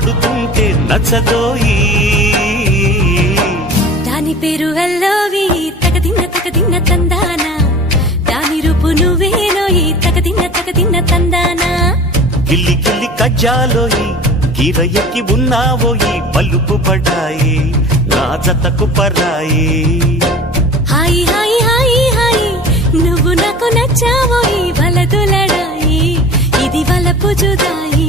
ఆడుతుంటే నచ్చదోయి. దాని పేరు అల్లోవి తగదిన్న తందానా, దాని రూపు నువ్వేనోయి తగదిన్న తందానా. గిల్లి గిల్లి కజ్జాలోయి కీర ఎక్కి ఉన్నావోయి, పలుపు పడాయి నా జతకు పరాయి. హాయి హాయి హాయి హాయి నువ్వు నాకు నచ్చావోయి, వలదులడాయి ఇది వలపు జుదాయి.